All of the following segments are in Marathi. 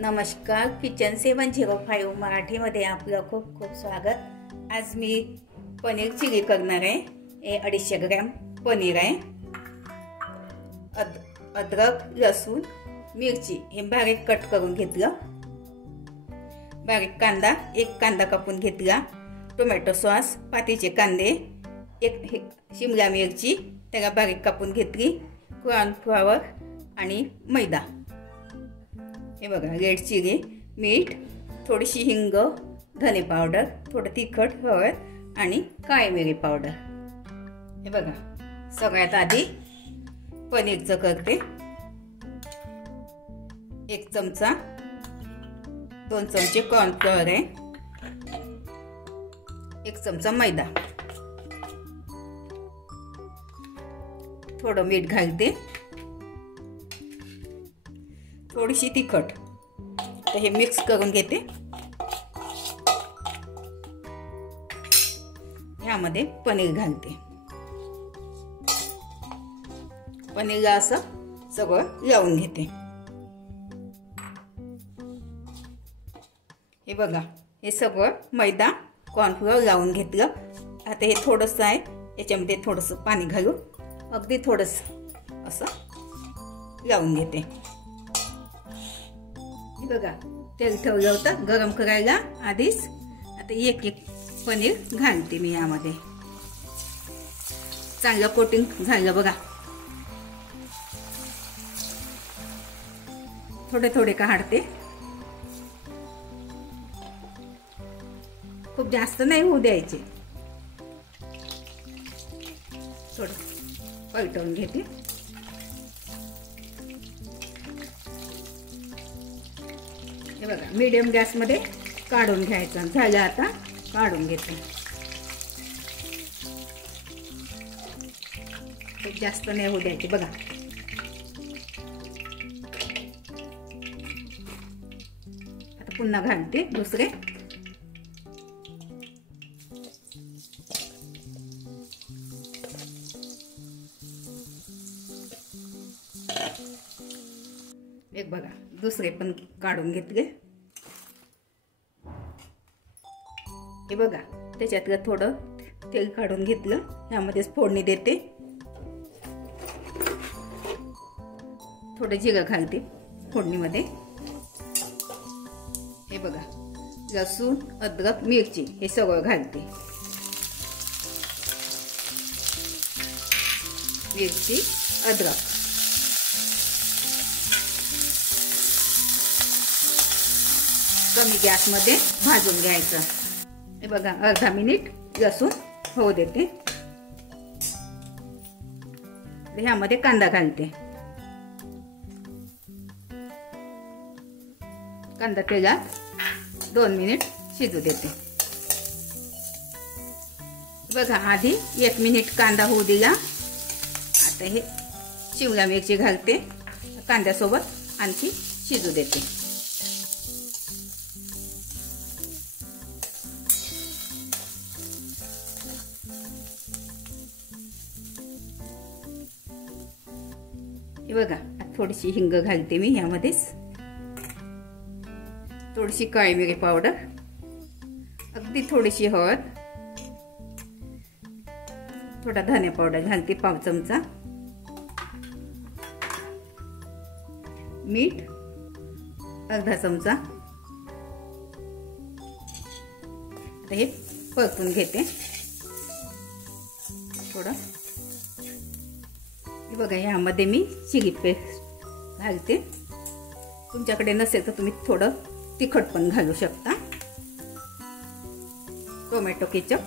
नमस्कार, किचन 705 मराठीमध्ये आपलं खूप खूप स्वागत। आज मी पनीर चिली करणार आहे। हे 250 ग्रॅम पनीर आहे। अद्रक, लसूण, मिरची हे बारीक कट करून घेतलं। बारीक कांदा, एक कांदा कापून घेतला। टोमॅटो सॉस, पातीचे कांदे, एक शिमला मिरची त्याला बारीक कापून घेतली। कॉर्नफ्लॉवर आणि मैदा। हे बघा, रेड चिली, मीठ, थोडीशी हिंग, धने पावडर, थोडं तिखट, हळद आणि काळी मिरी पावडर। हे बघा, सगळ्यात आधी पनीरचं करते। 1 चमचा, 2 चमचे कॉर्नफ्लॉवर आहे, 1 चमचा मैदा, थोडं मीठ घालते, थोडीशी तिखट। तर हे मिक्स करून घेते। ह्यामध्ये पनीर घालते। पनीरला असं सगळं लावून घेते। हे बघा, हे सगळं मैदा कॉर्नफ्लोअर लावून घेतलं। आता हे थोडंसं आहे, याच्यामध्ये थोडंसं पाणी घालू, अगदी थोडंसं असं लावून घेते। हे बघा, तेल ठेवलं होतं गरम करायला आधीच। आता एक एक पनीर घालते मी यामध्ये। चांगलं कोटिंग झालं बघा। थोडे थोडे काढते, खूप जास्त नाही होऊ द्यायचे। थोडं पलटवून घेते। हे बघा, मीडियम गॅस मध्ये काढून घ्यायचं। झालं, आता काढून घेते। खूप जास्त नाही होऊ द्यायचे बघा। आता पुन्हा घालते दुसरे। एक बघा, दुसरे पण काढून घेतले। हे बघा, त्याच्यातलं थोडं तेल काढून घेतलं। यामध्येच फोडणी देते। थोडं जिरं घालते फोडणीमध्ये। हे बघा, लसूण, अद्रक, मिरची हे सगळं घालते। मिरची, अद्रक कमी गॅस मध्ये भाजून घ्यायचं। हे बघा, अर्धा मिनिट लसूण होऊ देते। ह्यामध्ये कांदा घालते। कांदा तेलात 2 मिनिट शिजू देते। बघा, आधी 1 मिनिट कांदा होऊ दिला। आता हे शिमला मिरची घालते, कांद्यासोबत आणखी शिजू देते। हे बघा, थोडीशी हिंग घालते मी यामध्येच, थोडीशी काळी मिरी पावडर, अगदी थोडीशी हळद, थोडा धने पावडर घालते 1/2 चमचा, मीठ अर्धा चमचा। आता हे परतून घेते थोडं। बघा, यामध्ये मी चिली पेस्ट घालते। तुमच्याकडे नसेल तर तुम्ही थोडं तिखट पण घालू शकता। टोमॅटो केचप,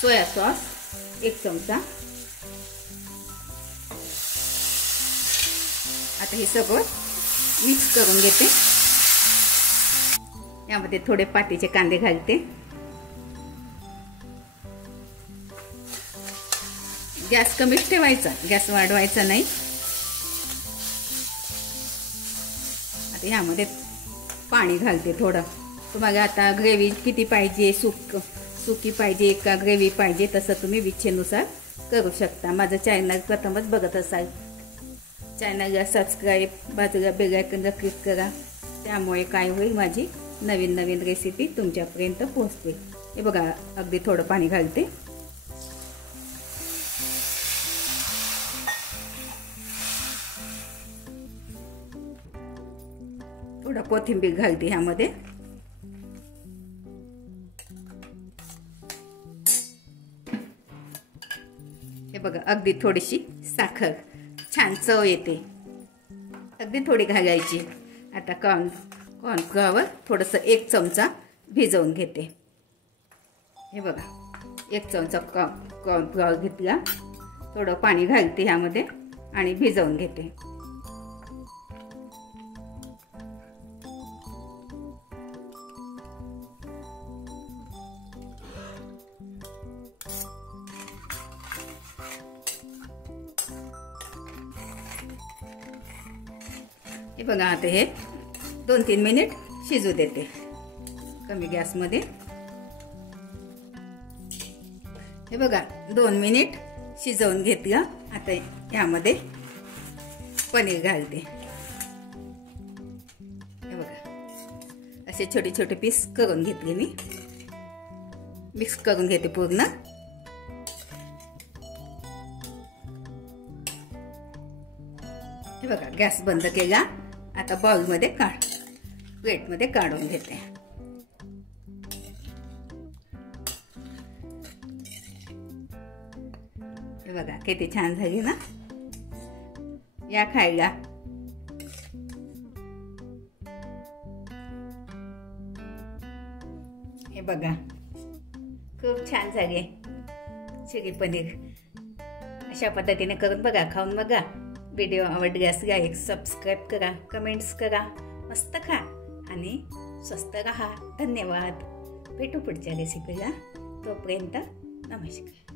सोया सॉस 1 चमचा। आता हे सगळं मिक्स करून घेते। यामध्ये थोडे पातीचे कांदे घालते। गॅस कमीच ठेवायचा, गॅस वाढवायचा नाही। आता ह्यामध्ये पाणी घालते थोडं। तुम्हाला आता ग्रेव्ही किती पाहिजे, सुकी पाहिजे का ग्रेव्ही पाहिजे, तसं तुम्ही इच्छेनुसार करू शकता। माझं चॅनल प्रथमच बघत असाल, चॅनलला सबस्क्राईब, बाजूला बेल आयकॉनला क्लिक करा। त्यामुळे काय होईल, माझी नवीन नवीन रेसिपी तुमच्यापर्यंत पोहोचते। हे बघा, अगदी थोडं पाणी घालते। थोडं कोथिंबीर घालते ह्यामध्ये। हे बघा, अगदी थोडीशी साखर, छान चव येते, अगदी थोडी घालायची। आता कॉर्नफ्लॉवर थोडंसं 1 चमचा भिजवून घेते। हे बघा, 1 चमचा कॉर्नफ्लॉवर घेतला, थोडं पाणी घालते ह्यामध्ये आणि भिजवून घेते। हे बघा, आता हे 2-3 मिनिट शिजू देते कमी गॅसमध्ये। हे बघा, 2 मिनिट शिजवून घेतलं। आता यामध्ये पनीर घालते। हे बघा, असे छोटे छोटे पीस करून घेतले मी। मिक्स करून घेते पूर्ण। हे बघा, गॅस बंद केला। आता बाउलमध्ये प्लेटमध्ये काढून घेते। हे बघा, किती छान झाली ना, या खायला। हे बघा, खूप छान झाली चिली पनीर। अशा पद्धतीने करून बघा, खाऊन बघा। व्हिडिओ आवडल्यास लाईक, सबस्क्राईब करा, कमेंट्स करा, मस्त खा आणि स्वस्त रहा। धन्यवाद। भेटू पुढच्या रेसिपीला, तोपर्यंत नमस्कार।